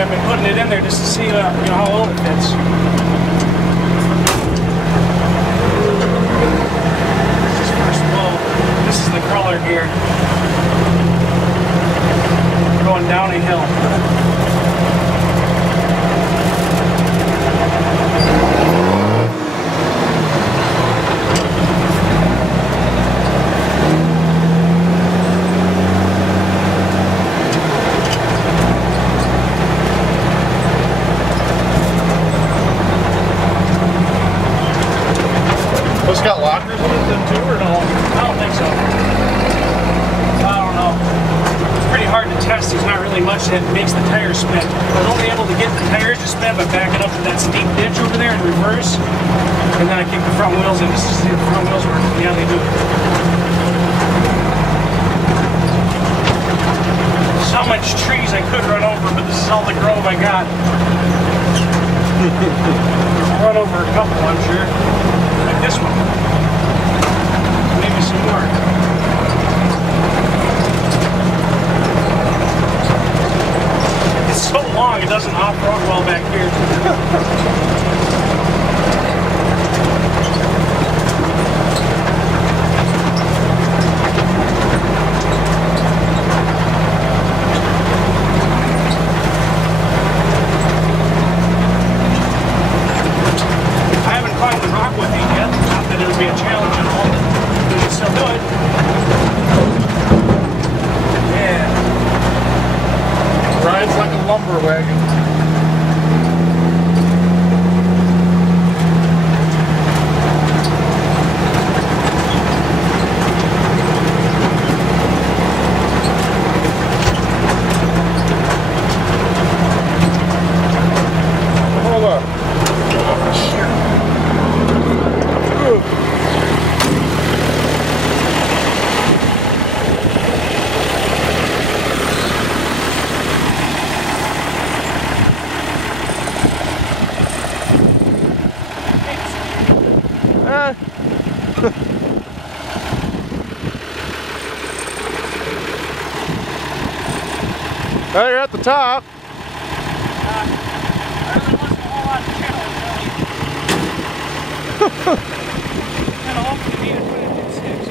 I've been putting it in there just to see you know, how well it fits. This is first blow. This is the crawler gear. Going down a hill. It's got lockers in it then too, or no? I don't think so. I don't know. It's pretty hard to test. There's not really much that makes the tires spin. I was only able to get the tires to spin by backing up to that steep ditch over there in reverse. And then I kick the front wheels in just to see if the front wheels work. Yeah, they do. So much trees I could run over, but this is all the grove I got. I'll run over a couple, I'm sure. Like this one. Maybe some more. It's so long, it doesn't off-road well back here. Lumber wagon. Hold on. Oh, shit. Well, you're at the top. There really wasn't a whole lot of challenge, really. Kind of hoping you need to put it in sticks.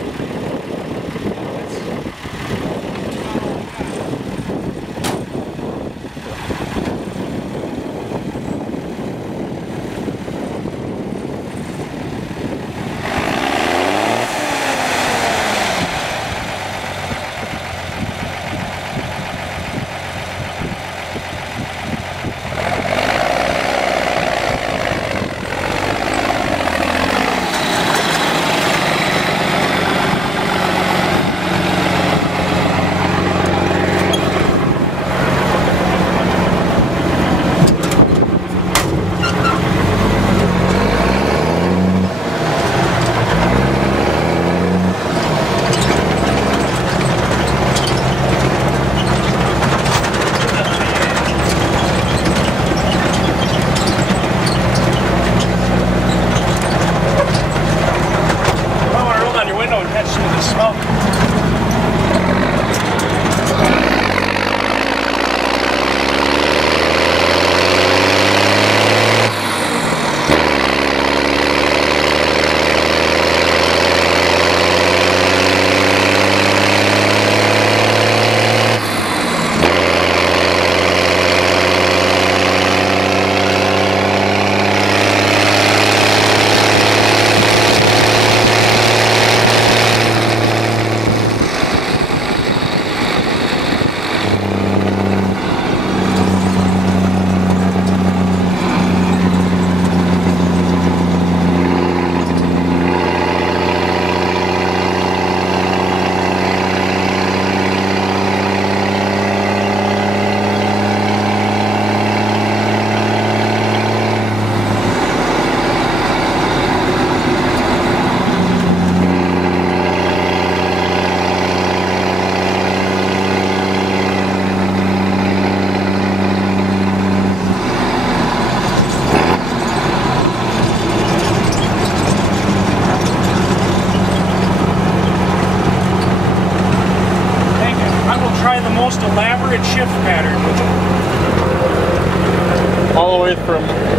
way from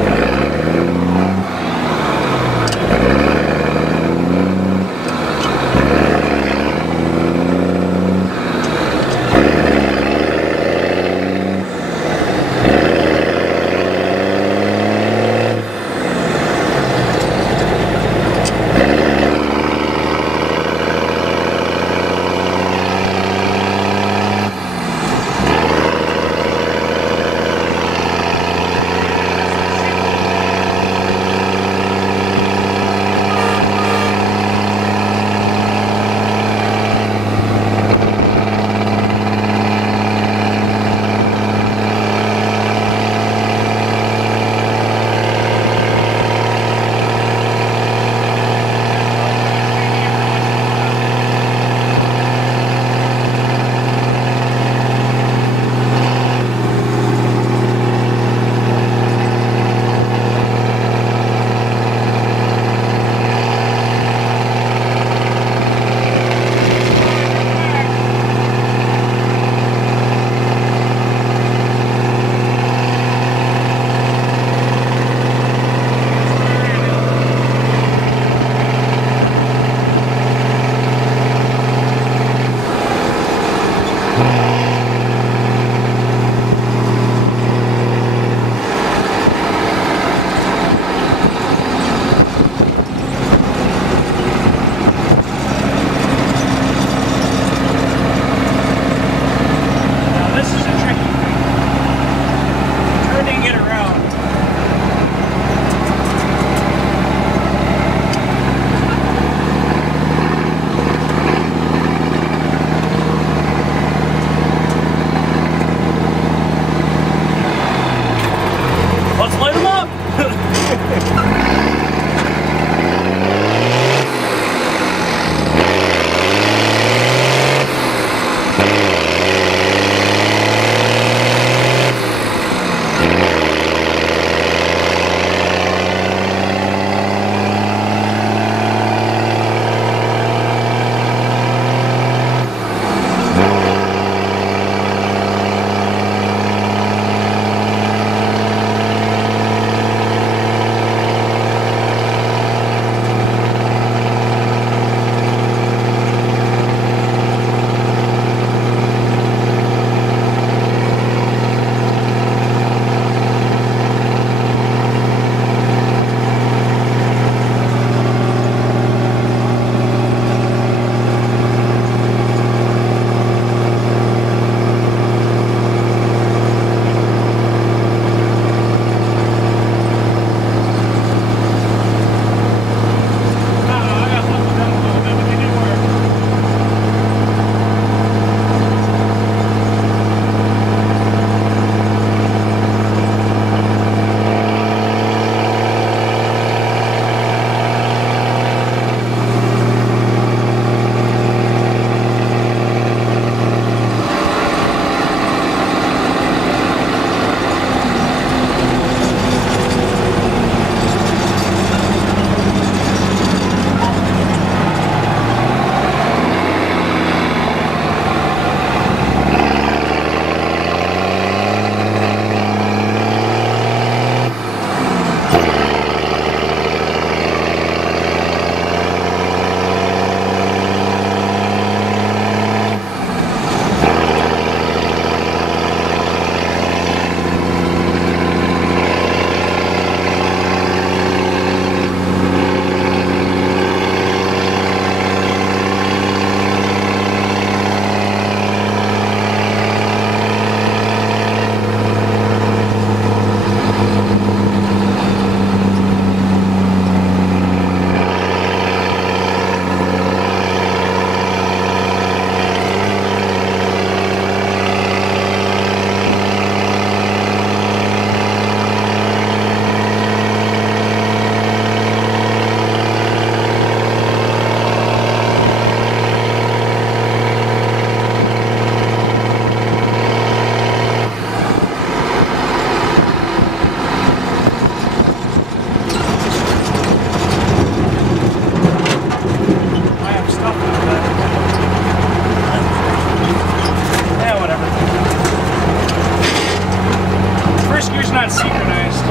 it's not synchronized.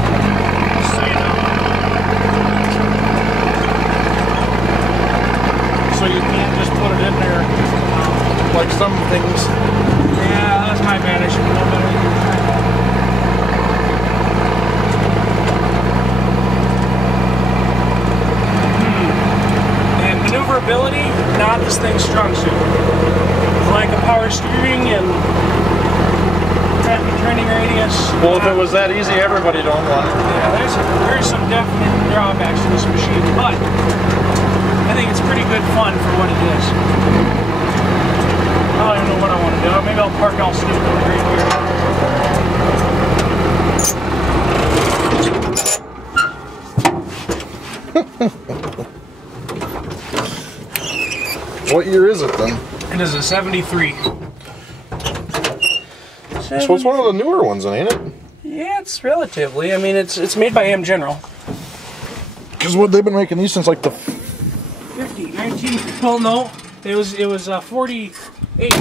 Just so you know. So you can't just put it in there like some things. Yeah, that's my bad. I should know better. And maneuverability, not this thing's strong suit. Like a power steering and rapid turning radius. Well, if it was that easy, everybody don't want it. Yeah, there's some definite drawbacks to this machine, but I think it's pretty good fun for what it is. I don't even know what I want to do. Maybe I'll park all stupid right here. What year is it then? It is a 73. So it's one of the newer ones, ain't it? Yeah, it's relatively. I mean, it's made by M General. Because what they've been making these since like the 19. Well, no, it was 48.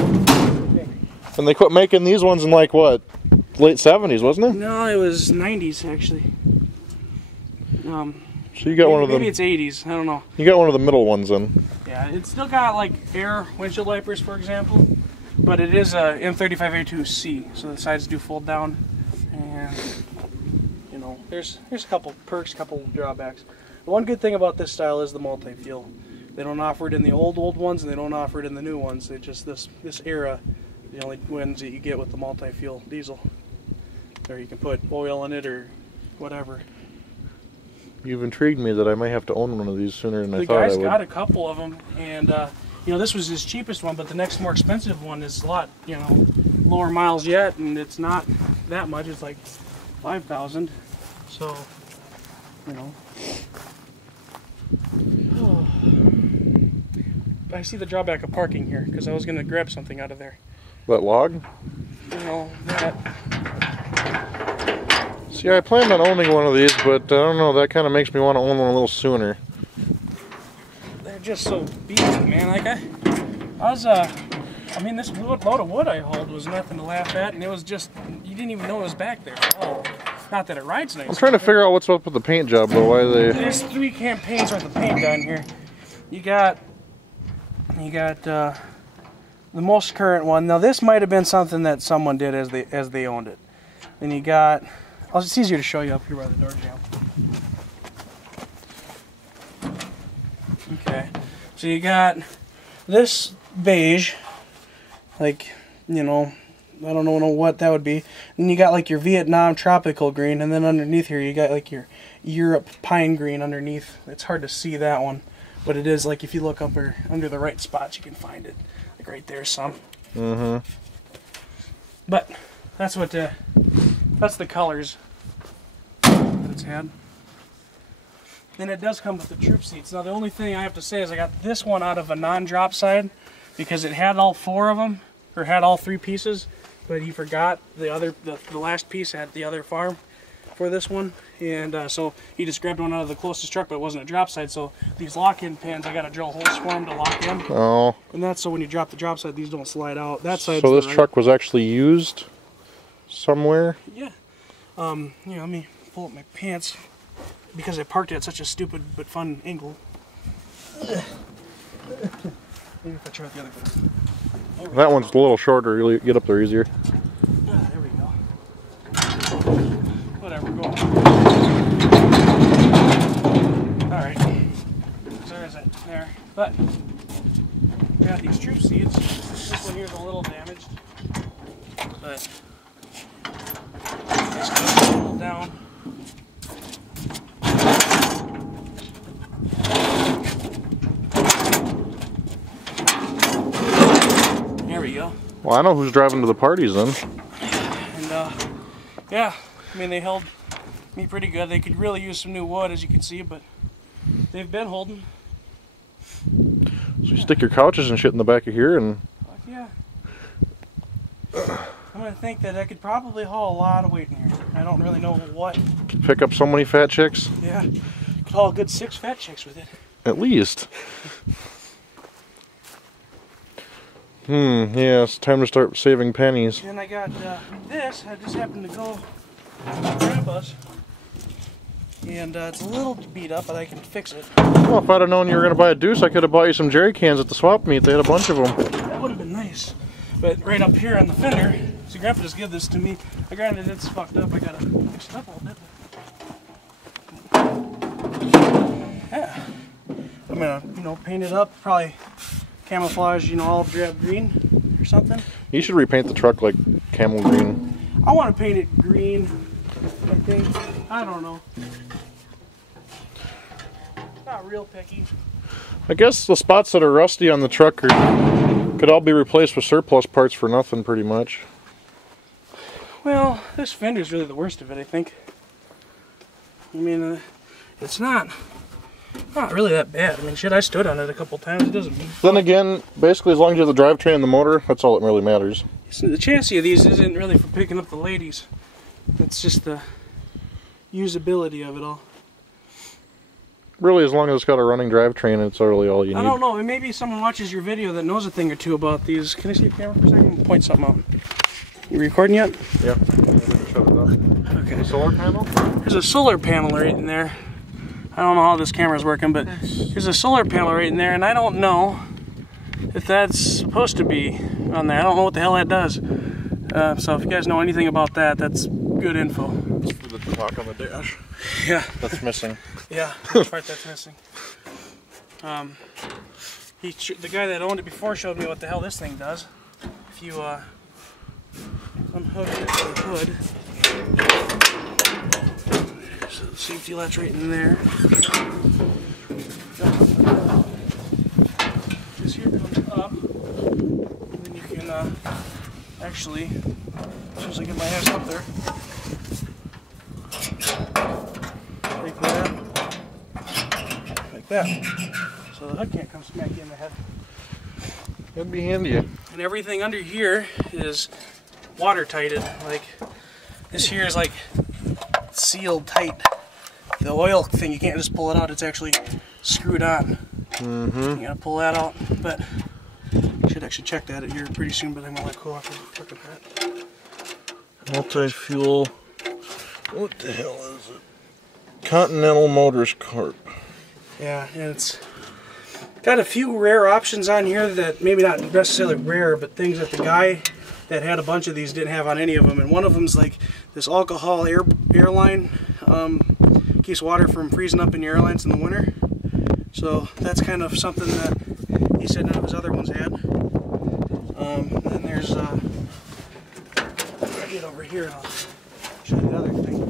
And they quit making these ones in like what, late 70s, wasn't it? No, it was 90s actually. So you got one of them. Maybe it's 80s. I don't know. You got one of the middle ones then. Yeah, it's still got like air windshield wipers, for example, but it is a M35A2 C, so the sides do fold down, and you know, there's a couple perks, couple drawbacks. The one good thing about this style is the multi-fuel. They don't offer it in the old ones, and they don't offer it in the new ones. They just this era, the only ones that you get with the multi-fuel diesel. Or you can put oil in it or whatever. You've intrigued me that I may have to own one of these sooner than I thought I would. The guy's got a couple of them, and you know, this was his cheapest one, but the next more expensive one is a lot, you know, lower miles yet, and it's not that much. It's like 5,000. So, you know. I see the drawback of parking here because I was going to grab something out of there. That log? You know, that. See, I planned on owning one of these, but I don't know, that kind of makes me want to own one a little sooner. They're just so beefy, man. Like I mean, this load of wood I hauled was nothing to laugh at, and it was just, you didn't even know it was back there at all. Not that it rides nice. I'm trying to figure out what's up with the paint job, though. Why they... There's 3 campaigns worth of paint done here. You got the most current one. Now this might have been something that someone did as they owned it. Then you got, oh, it's easier to show you up here by the door jam. Okay, so you got this beige, like, you know, I don't know what that would be. And you got like your Vietnam tropical green, and then underneath here you got like your Europe pine green underneath. It's hard to see that one, but it is, like, if you look up under the right spots you can find it. Like right there some. Mm-hmm. But that's what that's the colors that it's had. Then it does come with the troop seats. Now the only thing I have to say is I got this one out of a non-drop side because it had all 4 of them, or had all 3 pieces, but he forgot the last piece had the other farm for this one, and so he just grabbed one out of the closest truck, but it wasn't a drop side. So these lock-in pins, I got to drill holes for them to lock in. Oh. And that's so when you drop the drop side, these don't slide out. That side. So this truck was actually used somewhere? Yeah. You know, let me pull up my pants because I parked it at such a stupid but fun angle. Maybe if I try the other one. That one's a little shorter. You'll get up there easier. Ah, there we go. Whatever, go on. Alright. So there's it. There. But we got these troop seats. This one here is a little damaged. But just go a little down. There we go. Well, I know who's driving to the parties then. And yeah, I mean, they held me pretty good. They could really use some new wood, as you can see, but they've been holding. So you stick your couches and shit in the back of here, and Fuck yeah. I'm gonna think that I could probably haul a lot of weight in here. I don't really know what. pick up so many fat chicks. Yeah, could haul a good 6 fat chicks with it. At least. Yeah, it's time to start saving pennies. And I got this. I just happened to go Grandpa's. And it's a little beat up, but I can fix it. Well, if I'd have known you were going to buy a Deuce, I could have bought you some jerry cans at the swap meet. They had a bunch of them. That would have been nice. But right up here on the fender, so Grandpa just gave this to me. Granted, it's fucked up. I gotta fix it up a little bit. Yeah. I'm gonna, you know, paint it up. Probably camouflage, you know, olive drab green or something. You should repaint the truck like camel green. I want to paint it green, I think. I don't know. Not real picky. I guess the spots that are rusty on the truck could all be replaced with surplus parts for nothing, pretty much. Well, this fender's really the worst of it, I think. I mean, it's not really that bad. I mean, shit, I stood on it a couple times. It doesn't mean. Then again, basically, as long as you have the drivetrain and the motor, that's all that really matters. So the chassis of these isn't really for picking up the ladies. It's just the usability of it all. Really, as long as it's got a running drivetrain, it's really all you need. I don't know. Maybe someone watches your video that knows a thing or two about these. Can I see the camera for a second? Point something out. You recording yet? Yeah. Shut it up. Okay. Solar panel? There's a solar panel right in there. I don't know how this camera's working, but there's a solar panel right in there, and I don't know if that's supposed to be on there. I don't know what the hell that does. So if you guys know anything about that, that's good info. It's for the clock on the dash. Yeah. That's missing. Yeah, the part that's missing. The guy that owned it before showed me what the hell this thing does. If you unhook it from the hood, so the safety latch right in there. This here comes up, and then you can actually, as soon as I get my ass up there, take that. That. So the hood can't come smack you in the head. That'd be handy. And everything under here is watertighted. Like this here is like sealed tight. The oil thing, you can't just pull it out, it's actually screwed on. You gotta pull that out. But I should actually check that here pretty soon, but I'm gonna let cool off and look at that. Multi-fuel. What the hell is it? Continental Motors Corp. Yeah, and it's got a few rare options on here that maybe not necessarily rare, but things that the guy that had a bunch of these didn't have on any of them. And one of them's like this alcohol airline, keeps water from freezing up in your airlines in the winter. So that's kind of something that he said none of his other ones had. And then there's I'll get over here and I'll show you the other thing.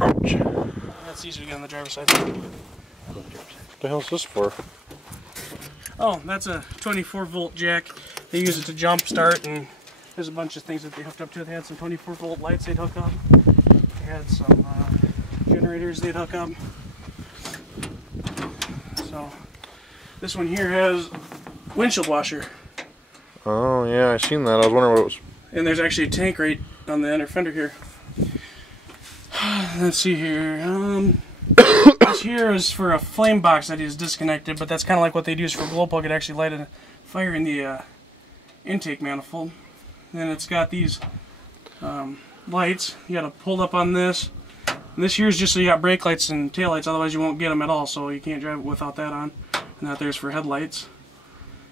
Ouch. That's easy to get on the driver's side. What the hell's this for? Oh, that's a 24-volt jack. They use it to jump start, and there's a bunch of things that they hooked up to. They had some 24-volt lights they'd hook up. They had some generators they'd hook up. So this one here has windshield washer. Oh yeah, I seen that. I was wondering what it was. And there's actually a tank right on the inner fender here. Let's see here. This here is for a flame box that is disconnected, but that's kind of like what they'd use for a glow plug. It actually lighted a fire in the intake manifold. And then it's got these lights. You got to pull up on this. And this here is just so you got brake lights and tail lights, otherwise you won't get them at all, so you can't drive it without that on. And that there's for headlights.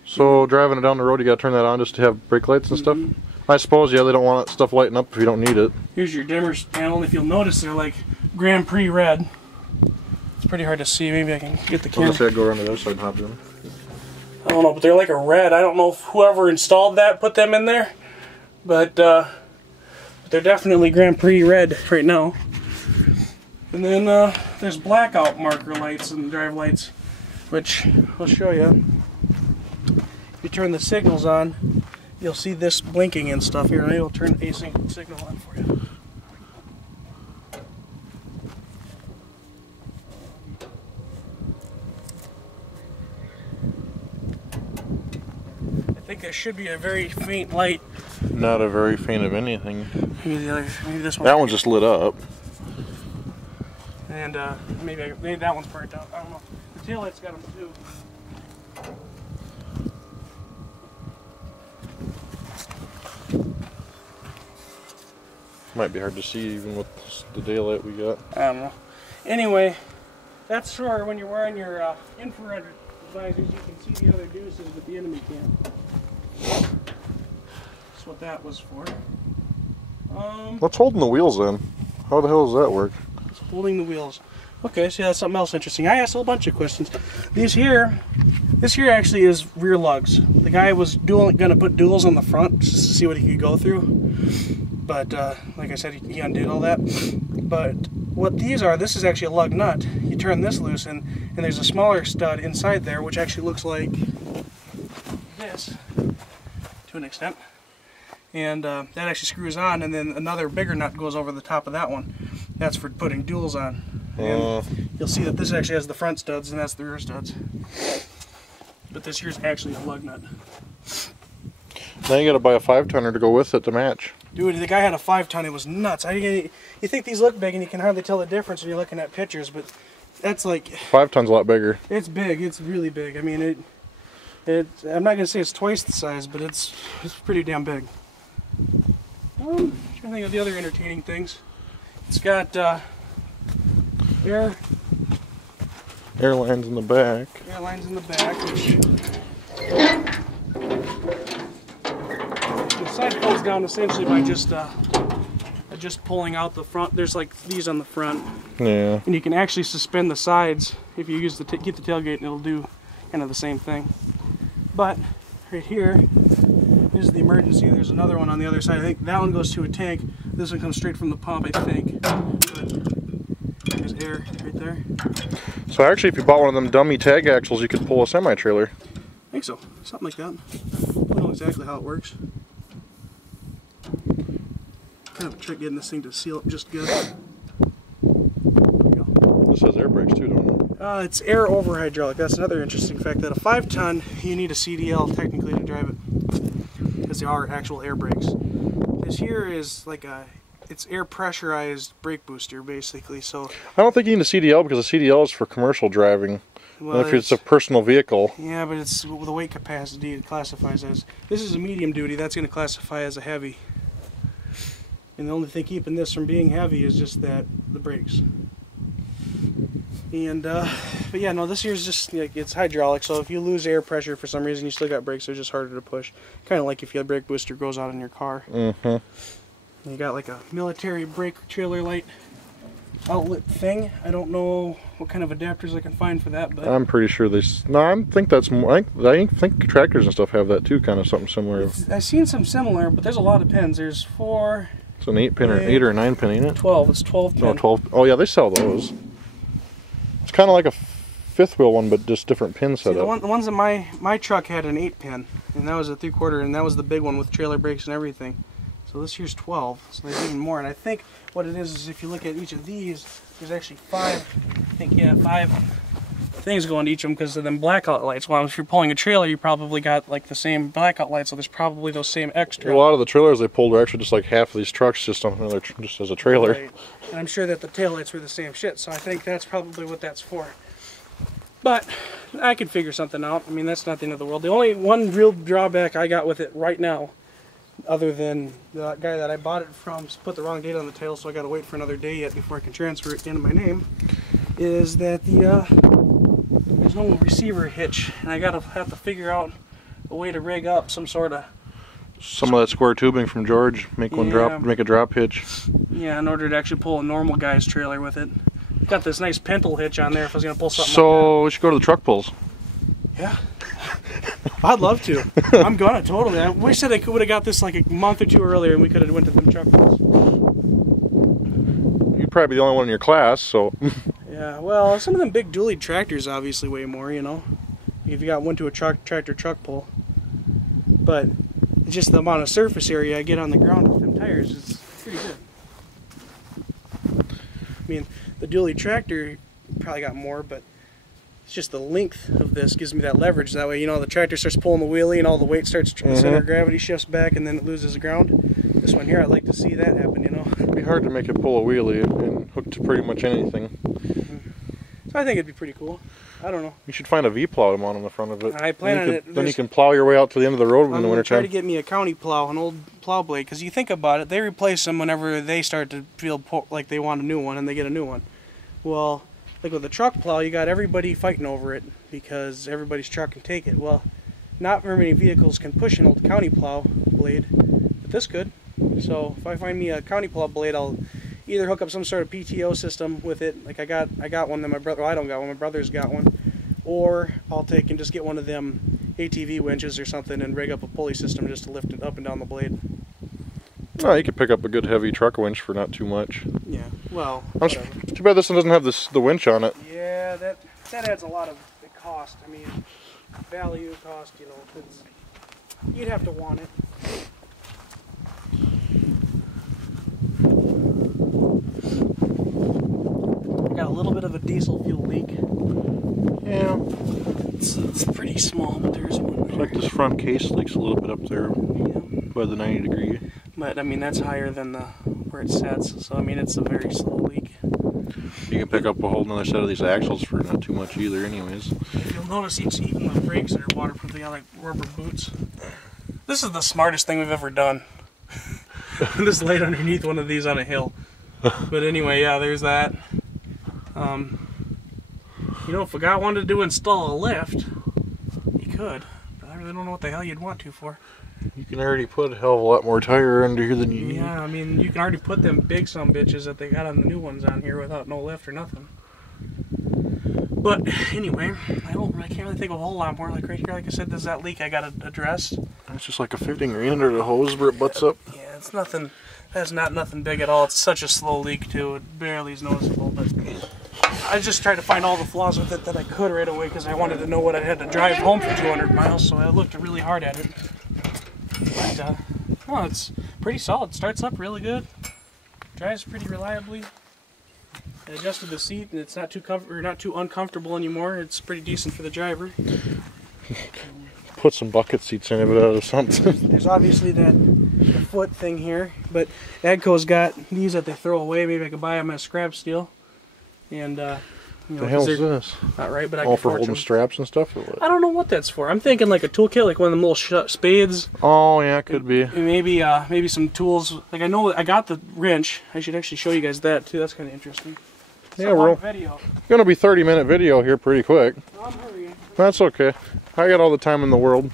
So driving it down the road, you got to turn that on just to have brake lights and stuff? I suppose, yeah, they don't want stuff lighting up if you don't need it. Here's your dimmers panel. If you'll notice, they're like Grand Prix red. It's pretty hard to see. Maybe I can get the camera. I'll just say I'd go around to the other side and hop in. I don't know, but they're like a red. I don't know if whoever installed that put them in there, but they're definitely Grand Prix red right now. And then there's blackout marker lights and drive lights, which I'll show you. If you turn the signals on, you'll see this blinking and stuff here, and it'll turn the async signal on for you. I think there should be a very faint light. Not a very faint of anything. Maybe the other, maybe this one. That one's just lit up. And maybe that one's burnt out. I don't know. The taillight's got them too. Might be hard to see even with the daylight we got. I don't know. Anyway, that's for when you're wearing your infrared visors, you can see the other deuces, but the enemy can't. That's what that was for. What's holding the wheels in? How the hell does that work? It's holding the wheels. Okay, so that's something else interesting. I asked a whole bunch of questions. This here actually is rear lugs. The guy was going to put duals on the front just to see what he could go through. But like I said, he undid all that. But what these are, this is actually a lug nut. You turn this loose and there's a smaller stud inside there which actually looks like this to an extent. And that actually screws on, and then another bigger nut goes over the top of that one. That's for putting duals on. And you'll see that this actually has the front studs and that's the rear studs. But this here's actually a lug nut. Now you gotta buy a 5-tonner to go with it to match. Dude, the guy had a 5-ton. It was nuts. You think these look big and you can hardly tell the difference when you're looking at pictures, but that's like... 5-ton's a lot bigger. It's big. It's really big. I mean, I'm not gonna say it's twice the size, but it's pretty damn big. I'm trying to think of the other entertaining things. It's got airlines in the back. Airlines in the back, which the side folds down essentially by just pulling out the front. There's like these on the front. Yeah. And you can actually suspend the sides if you use get the tailgate, and it'll do kind of the same thing. But right here is the emergency. There's another one on the other side. I think that one goes to a tank. This one comes straight from the pump, I think. But there's air right there. So actually, if you bought one of them dummy tag axles, you could pull a semi-trailer. I think so. Something like that. I don't know exactly how it works. Kind of a trick getting this thing to seal up just good. There we go. This has air brakes too, don't it? It's air over hydraulic. That's another interesting fact, that a 5-ton, you need a CDL technically to drive it, because they are actual air brakes. This here is like it's air pressurized brake booster basically. So I don't think you need a CDL, because a CDL is for commercial driving. Well, and if it's a personal vehicle. Yeah, but it's the weight capacity it classifies as. This is a medium duty. That's going to classify as a heavy. And the only thing keeping this from being heavy is just the brakes. And but yeah, no, this here's just like, it's hydraulic. So if you lose air pressure for some reason, you still got brakes. They're just harder to push. Kind of like if your brake booster goes out in your car. Mm-hmm. You got like a military brake trailer light outlet thing. I don't know what kind of adapters I can find for that, but I'm pretty sure I think that's more. I think tractors and stuff have that too, kind of something similar. I've seen some similar, but there's a lot of pins. There's 4. It's an 8-pin or 8 or 9-pin, ain't it? 12. It's 12 pin. No, 12. Oh yeah, they sell those. It's kind of like a fifth wheel one, but just different pin setup. See, the ones in my truck had an 8-pin, and that was a 3/4, and that was the big one with trailer brakes and everything. So this here's 12, so there's even more. And I think what it is if you look at each of these, there's actually 5 things going to each of them, because of them blackout lights. Well, if you're pulling a trailer, you probably got like the same blackout lights, so there's probably those same extra. A lot of the trailers they pulled are actually just like half of these trucks just on another, just as a trailer. Right. And I'm sure that the taillights were the same shit, so I think that's probably what that's for. But I could figure something out. I mean, that's not the end of the world. The only one real drawback I got with it right now, other than the guy that I bought it from put the wrong date on the tail, so I got to wait for another day yet before I can transfer it into my name, is that there's no receiver hitch, and I have to figure out a way to rig up some of that square tubing from George, make a drop hitch. Yeah, in order to actually pull a normal guy's trailer with it. Got this nice pintle hitch on there if I was gonna pull something. So we should go to the truck pulls. Yeah, I'd love to. I'm gonna totally. I wish that I would have got this like a month or 2 earlier, and we could have went to them truck pulls. You'd probably be the only one in your class, so. Yeah, well, some of them big dually tractors obviously weigh more, you know. If you got one to a tractor truck pull, but it's just the amount of surface area I get on the ground with them tires is pretty good. I mean, the dually tractor probably got more, but it's just the length of this gives me that leverage. That way, you know, the tractor starts pulling the wheelie and all the weight starts, the center of gravity shifts back, and then it loses the ground. This one here, I'd like to see that happen, you know. It'd be hard to make it pull a wheelie and hook to pretty much anything. So I think it'd be pretty cool. I don't know. You should find a V-plow to mount on the front of it. I plan on it. Then you can plow your way out to the end of the road in the wintertime. I'm going to try to get me a county plow, an old plow blade, because you think about it, they replace them whenever they start to feel like they want a new one, and they get a new one. Well, like with the truck plow, you got everybody fighting over it, because everybody's truck can take it. Well, not very many vehicles can push an old county plow blade, but this could. So if I find me a county plow blade, I'll either hook up some sort of PTO system with it, like I got one that my brother, well, I don't got one, my brother's got one, or I'll take and just get one of them ATV winches or something and rig up a pulley system just to lift it up and down the blade. Oh, you could pick up a good heavy truck winch for not too much. Yeah, well, too bad this one doesn't have the winch on it. Yeah, that adds a lot of cost. I mean, value, cost, you know, you'd have to want it. Got a little bit of a diesel fuel leak. Yeah. It's pretty small, but there's one. It's like this front case leaks a little bit up there by the 90 degree. But I mean, that's higher than where it sets, so I mean, it's a very slow leak. You can pick up a whole nother set of these axles for not too much either anyways. If you'll notice, even the brakes that are waterproof, they got like rubber boots. This is the smartest thing we've ever done. Just laid underneath one of these on a hill. But anyway, yeah, there's that. You know, if a guy wanted to install a lift, he could. But I really don't know what the hell you'd want to for. You can already put a hell of a lot more tire under here than you need. Yeah, I mean, you can already put them big bitches that they got on the new ones on here without no lift or nothing. But anyway, I can't really think of a whole lot more. Like right here, like I said, there's that leak I got addressed. It's just like a fitting right under the hose where it butts up. Yeah, it's nothing. That's not nothing big at all. It's such a slow leak too. It barely is noticeable, but I just tried to find all the flaws with it that I could right away because I wanted to know what I had to drive home for 200 miles. So I looked really hard at it. But, oh, it's pretty solid. Starts up really good. Drives pretty reliably. I adjusted the seat, and it's not too uncomfortable anymore. It's pretty decent for the driver. Put some bucket seats in it or something. There's obviously the foot thing here, but AGCO's got these that they throw away. Maybe I could buy them as scrap steel. And you know, the hell's this? Not right, but I all can for holding straps and stuff, or what? I don't know what that's for. I'm thinking like a toolkit, like one of them little spades. Oh yeah, it could be. And maybe some tools. Like I know I got the wrench. I should actually show you guys that too. That's kind of interesting. Yeah, we're gonna be 30-minute video here pretty quick. I'm hurrying. That's okay. I got all the time in the world.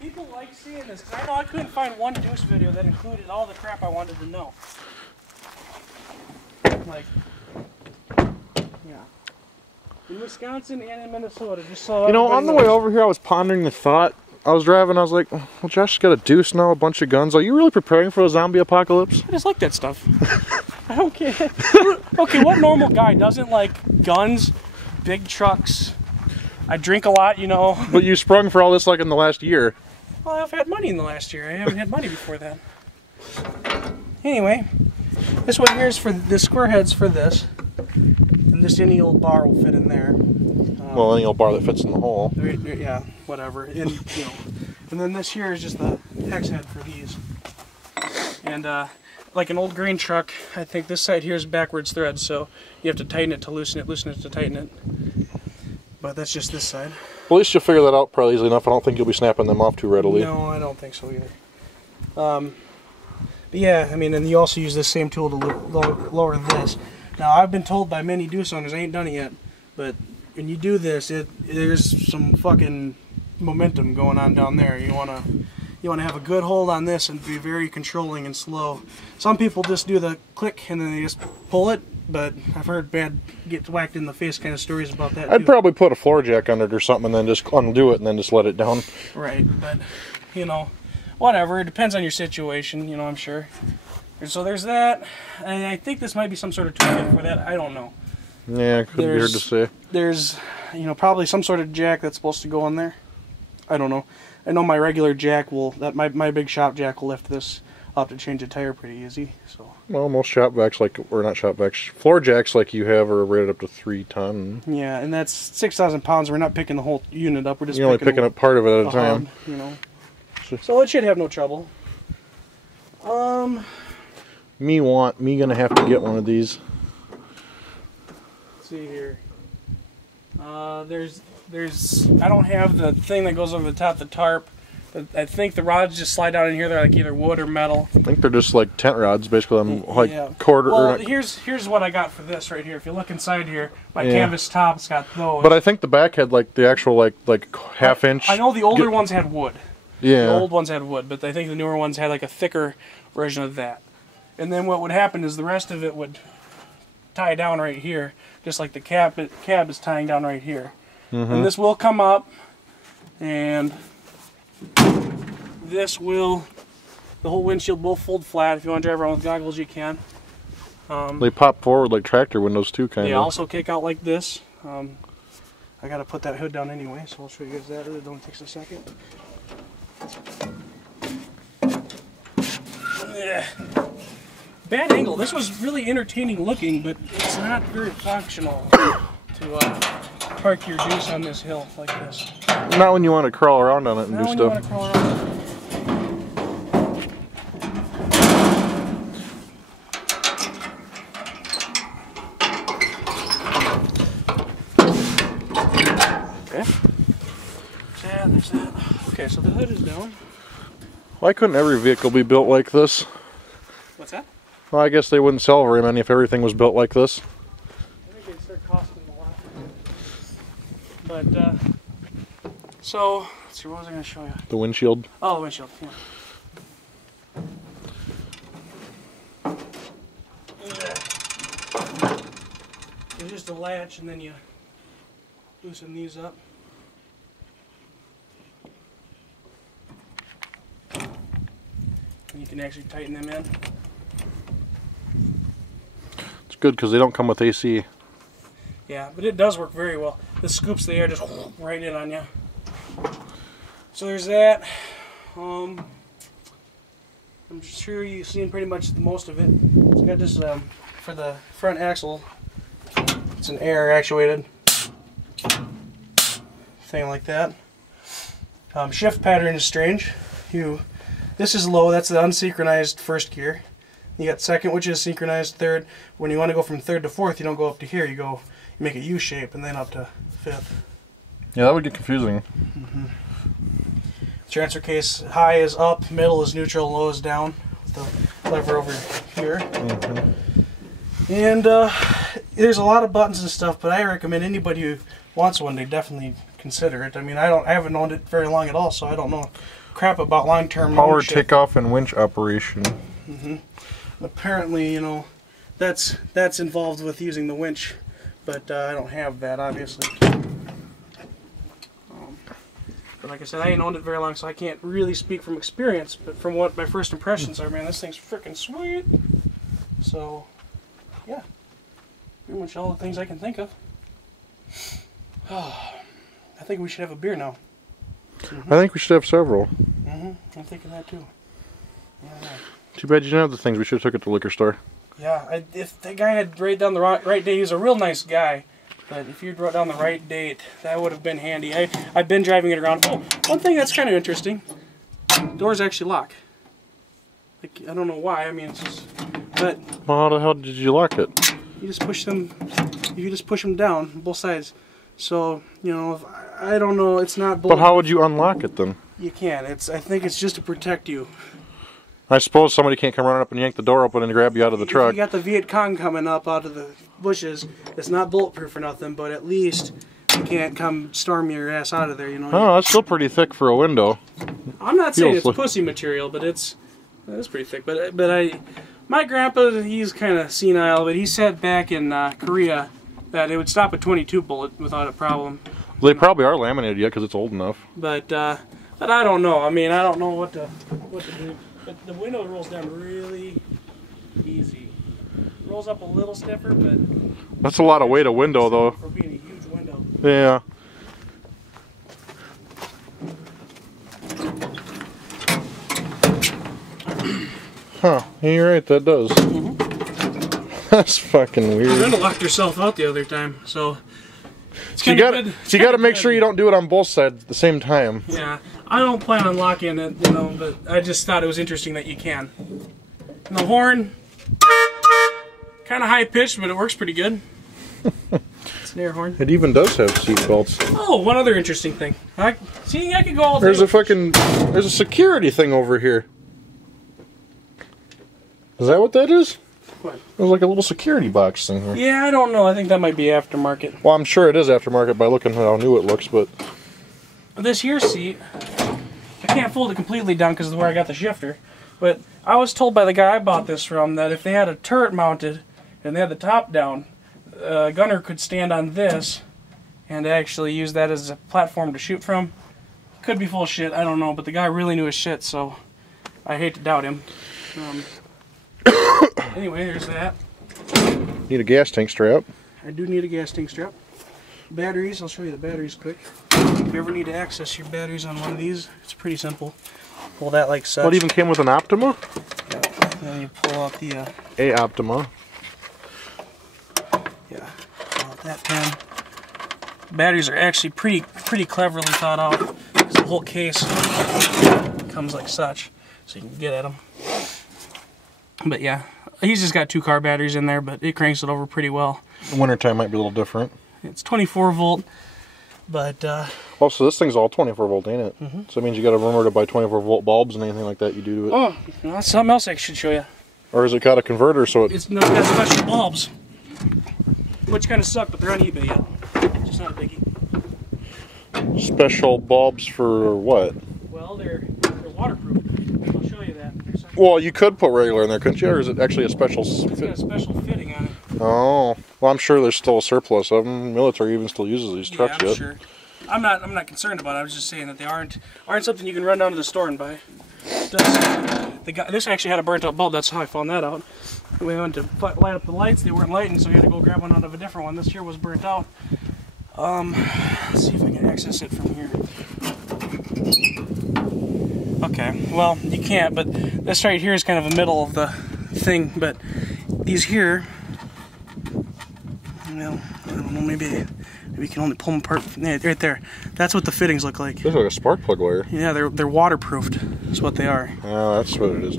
People like seeing this because I know I couldn't find one Deuce video that included all the crap I wanted to know. Like, yeah, in Wisconsin and in Minnesota, just so you know, on the way over here, I was pondering the thought. I was driving. I was like, "Well, Josh's got a Deuce now, a bunch of guns. Are you really preparing for a zombie apocalypse?" I just like that stuff. I don't care. Okay, what normal guy doesn't like guns, big trucks? I drink a lot, you know. But you sprung for all this like in the last year. Well, I've had money in the last year. I haven't had money before that. Anyway, this one here is for the square heads for this, and just any old bar will fit in there. Well, any old bar that fits in the hole. Yeah, whatever. And you know, and then this here is just the hex head for these. And like an old grain truck, I think this side here is backwards thread, so you have to tighten it to loosen it to tighten it. But that's just this side. Well, at least you'll figure that out probably easily enough. I don't think you'll be snapping them off too readily. No, I don't think so either. But yeah, I mean, and you also use this same tool to lower this. Now, I've been told by many Deuce owners, I ain't done it yet, but when you do this, there's some fucking momentum going on down there. You wanna have a good hold on this and be very controlling and slow. Some people just do the click and then they just pull it, but I've heard bad get whacked in the face kind of stories about that. I'd probably put a floor jack on it or something and then just undo it and then just let it down. Right, but you know, whatever. It depends on your situation, you know, I'm sure. And so there's that, and I think this might be some sort of toolkit for that. I don't know. Yeah, it could be hard to say. There's, you know, probably some sort of jack that's supposed to go on there. I don't know. I know my regular jack will, my big shop jack will lift this up to change a tire pretty easy. So. Well, most shop vacs, or not shop vacs, floor jacks like you have are rated up to 3 ton. Yeah, and that's 6,000 pounds. We're not picking the whole unit up. We're just picking up part of it at a time. Hub, you know. So it should have no trouble. Me gonna have to get one of these. Let's see here. I don't have the thing that goes over the top of the tarp. I think the rods just slide down in here. They're like either wood or metal. I think they're just like tent rods, basically. Like yeah. quarter. Well, here's what I got for this right here. If you look inside here, my canvas top's got those. But I think the back had like the actual like half inch. I know the older ones had wood. Yeah. The old ones had wood, but I think the newer ones had like a thicker version of that. And then what would happen is the rest of it would tie down right here, just like the cab is tying down right here. And this will come up, and this will, the whole windshield will fold flat. If you want to drive around with goggles, you can. They pop forward like tractor windows too, kind of. They also kick out like this. I got to put that hood down anyway, so I'll show you guys that. It only takes a second. Bad angle. This was really entertaining looking, but it's not very functional to park your Deuce on this hill like this. Not when you want to crawl around on it and not do when stuff. You want to crawl around. Okay. Yeah, there's that. Okay, so the hood is down. Why couldn't every vehicle be built like this? What's that? Well, I guess they wouldn't sell very many if everything was built like this. I think they'd start costing a lot. But, so, let's see, what was I going to show you? The windshield. Oh, the windshield, yeah. There's just a latch, and then you loosen these up. And you can actually tighten them in. It's good because they don't come with AC. Yeah, but it does work very well. This scoops the air just right in on you. So there's that. I'm sure you've seen pretty much most of it. It's got this for the front axle. It's an air actuated thing like that. Shift pattern is strange. This is low. That's the unsynchronized first gear. You got second, which is synchronized. Third, when you want to go from third to fourth, you don't go up to here. You make a U shape and then up to fifth. Yeah, that would get confusing. Transfer case, high is up, middle is neutral, low is down. With the lever over here. And there's a lot of buttons and stuff, but I recommend anybody who wants one to definitely consider it. I mean, I haven't owned it very long at all, so I don't know crap about long-term Power ownership. takeoff and winch operation. Apparently, you know, that's involved with using the winch, but I don't have that, obviously. But like I said, I ain't owned it very long, so I can't really speak from experience. But from what my first impressions are, man, this thing's freaking sweet. So, yeah, pretty much all the things I can think of. I think we should have a beer now. I think we should have several. I'm thinking that too. Yeah. Too bad you didn't have the things. We should have took it to the liquor store. Yeah, if that guy had wrote down the right date, he was a real nice guy. But if you'd wrote down the right date, that would have been handy. I've been driving it around. Oh, one thing that's kind of interesting. Doors actually lock. Like, I don't know why. I mean, it's just... But... Well, how the hell did you lock it? You just push them... You just push them down, both sides. So, you know, I don't know, it's not... But how would you unlock it then? You can't. I think it's just to protect you. I suppose somebody can't come running up and yank the door open and grab you out of the truck. You got the Viet Cong coming up out of the bushes. It's not bulletproof or nothing, but at least you can't come storm your ass out of there, you know. Oh, that's still pretty thick for a window. I'm not saying it's like pussy material, but it's pretty thick. But my grandpa, he's kind of senile, but he said back in Korea that it would stop a 22 bullet without a problem. Well, they probably are laminated yet because it's old enough. But I don't know. I mean, I don't know what to do. But the window rolls down really easy. It rolls up a little stiffer, but... That's a lot of weight of window, though. For being a huge window. Yeah. Huh, you're right, that does. That's fucking weird. Linda locked herself out the other time, so... You gotta make sure you don't do it on both sides at the same time. Yeah, I don't plan on locking it, you know, but I just thought it was interesting that you can. And the horn, kind of high pitched, but it works pretty good. snare horn. It even does have seat belts. Oh, one other interesting thing. I could go all day. There's a security thing over here. Is that what that is? What? There's like a little security box thing here. Yeah, I don't know. I think that might be aftermarket. Well, I'm sure it is aftermarket by looking at how new it looks, but... This here seat, I can't fold it completely down because of where I got the shifter, but I was told by the guy I bought this from that if they had a turret mounted and they had the top down, a gunner could stand on this and actually use that as a platform to shoot from. Could be full of shit, I don't know, but the guy really knew his shit, so I hate to doubt him. Anyway, there's that. Need a gas tank strap. I do need a gas tank strap. Batteries, I'll show you the batteries quick. If you ever need to access your batteries on one of these, it's pretty simple. Pull that like such. What, even came with an Optima? Yeah. Then you pull out the... A Optima. Yeah, pull out that pin. Batteries are actually pretty cleverly thought out. The whole case comes like such, so you can get at them. But yeah, he's just got 2 car batteries in there, but it cranks it over pretty well. The wintertime might be a little different. It's 24 volt, but... Oh, so this thing's all 24 volt, ain't it? Mm-hmm. So it means you got to remember to buy 24 volt bulbs and anything like that you do to it. Oh, that's something else I should show you. Or has it got a converter so it's got special bulbs, which kind of suck, but they're on eBay yet. It's just not a biggie. Special bulbs for what? Well, they're waterproof. I'll show you that. Well, you could put regular in there, couldn't you? Or is it actually a special... It's got a special fitting on it. Oh, well, I'm sure there's still a surplus of them. Military even still uses these trucks I'm yet. Sure. I'm not concerned about it. I was just saying that they aren't something you can run down to the store and buy. This actually had a burnt out bulb. That's how I found that out. We went to light up the lights. They weren't lighting, so we had to go grab one out of a different one. This here was burnt out. Let's see if I can access it from here. Okay, well, you can't, but this right here is kind of the middle of the thing, but these here, well, I don't know, maybe we can only pull them apart. Yeah, right there. That's what the fittings look like. This is like a spark plug wire. Yeah, they're waterproofed. That's what they are. Oh, that's what it is.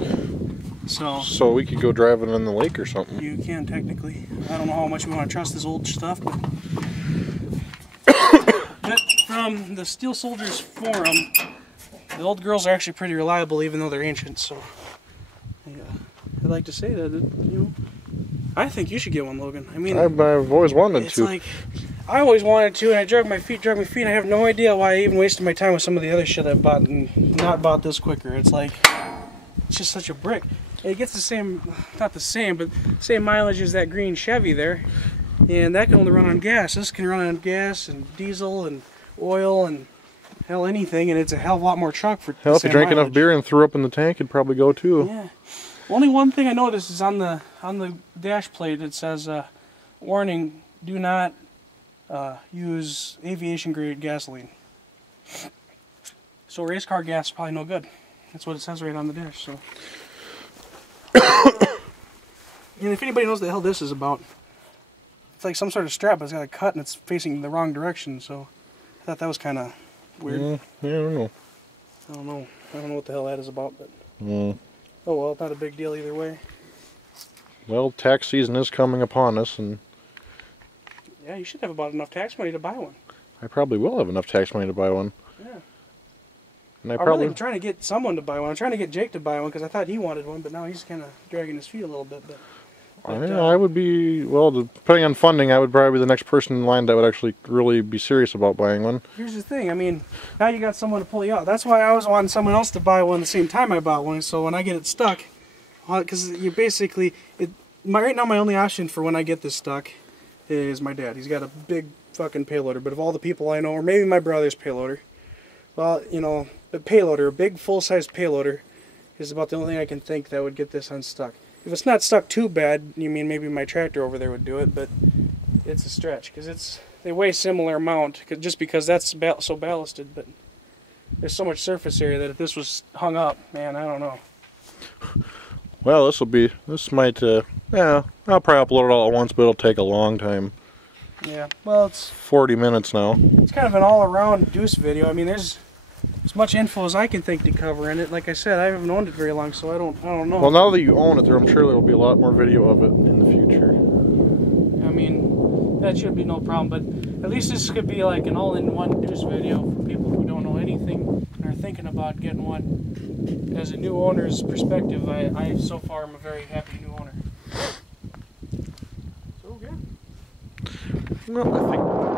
So we could go driving in the lake or something. You can, technically. I don't know how much we want to trust this old stuff, but from the Steel Soldiers forum, the old girls are actually pretty reliable, even though they're ancient. So, yeah, I'd like to say that, I think you should get one, Logan. I mean, I've always wanted it's to. Like, I always wanted to, and I drug my feet, and I have no idea why I even wasted my time with some of the other shit I've bought and not bought this quicker. It's like, it's just such a brick. It gets the same, not the same, but same mileage as that green Chevy there, and that can only run on gas. This can run on gas and diesel and oil and hell anything, and it's a hell of a lot more truck for hell, if you drank enough beer and threw up in the tank, it'd probably go too. Yeah. Only one thing I noticed is on the dash plate it says, warning, do not use aviation grade gasoline. So race car gas is probably no good. That's what it says right on the dash. So, and if anybody knows what the hell this is about, it's like some sort of strap, but it's got a cut and it's facing the wrong direction. So I thought that was kind of weird. Yeah, I don't know. I don't know what the hell that is about, but Mm. oh well, not a big deal either way. Well, tax season is coming upon us, and yeah, you should have about enough tax money to buy one. I probably will have enough tax money to buy one. Yeah. And I'm really trying to get someone to buy one. I'm trying to get Jake to buy one because I thought he wanted one, but now he's kind of dragging his feet a little bit. But I would be, well, depending on funding, I would probably be the next person in line that would actually really be serious about buying one. Here's the thing, I mean, now you got someone to pull you out. That's why I always wanted someone else to buy one at the same time I bought one, so when I get it stuck, because you basically, right now my only option for when I get this stuck is my dad. He's got a big fucking payloader, but of all the people I know, or maybe my brother's payloader, well, you know, a payloader, a big full-size payloader, is about the only thing I can think that would get this unstuck. If it's not stuck too bad, you mean maybe my tractor over there would do it, but it's a stretch because they weigh similar amount just because that's so ballasted. But there's so much surface area that if this was hung up, man, I don't know. Well, this might, yeah, I'll probably upload it all at once, but it'll take a long time. Yeah, well, it's 40 minutes now. It's kind of an all-around Deuce video. I mean, there's as much info as I can think to cover in it. Like I said, I haven't owned it very long, so I don't know. Well, now that you own it, I'm sure there will be a lot more video of it in the future. I mean, that should be no problem. But at least this could be like an all-in-one Deuce video for people who don't know anything and are thinking about getting one. As a new owner's perspective, I so far am a very happy new owner. So yeah. Well, I think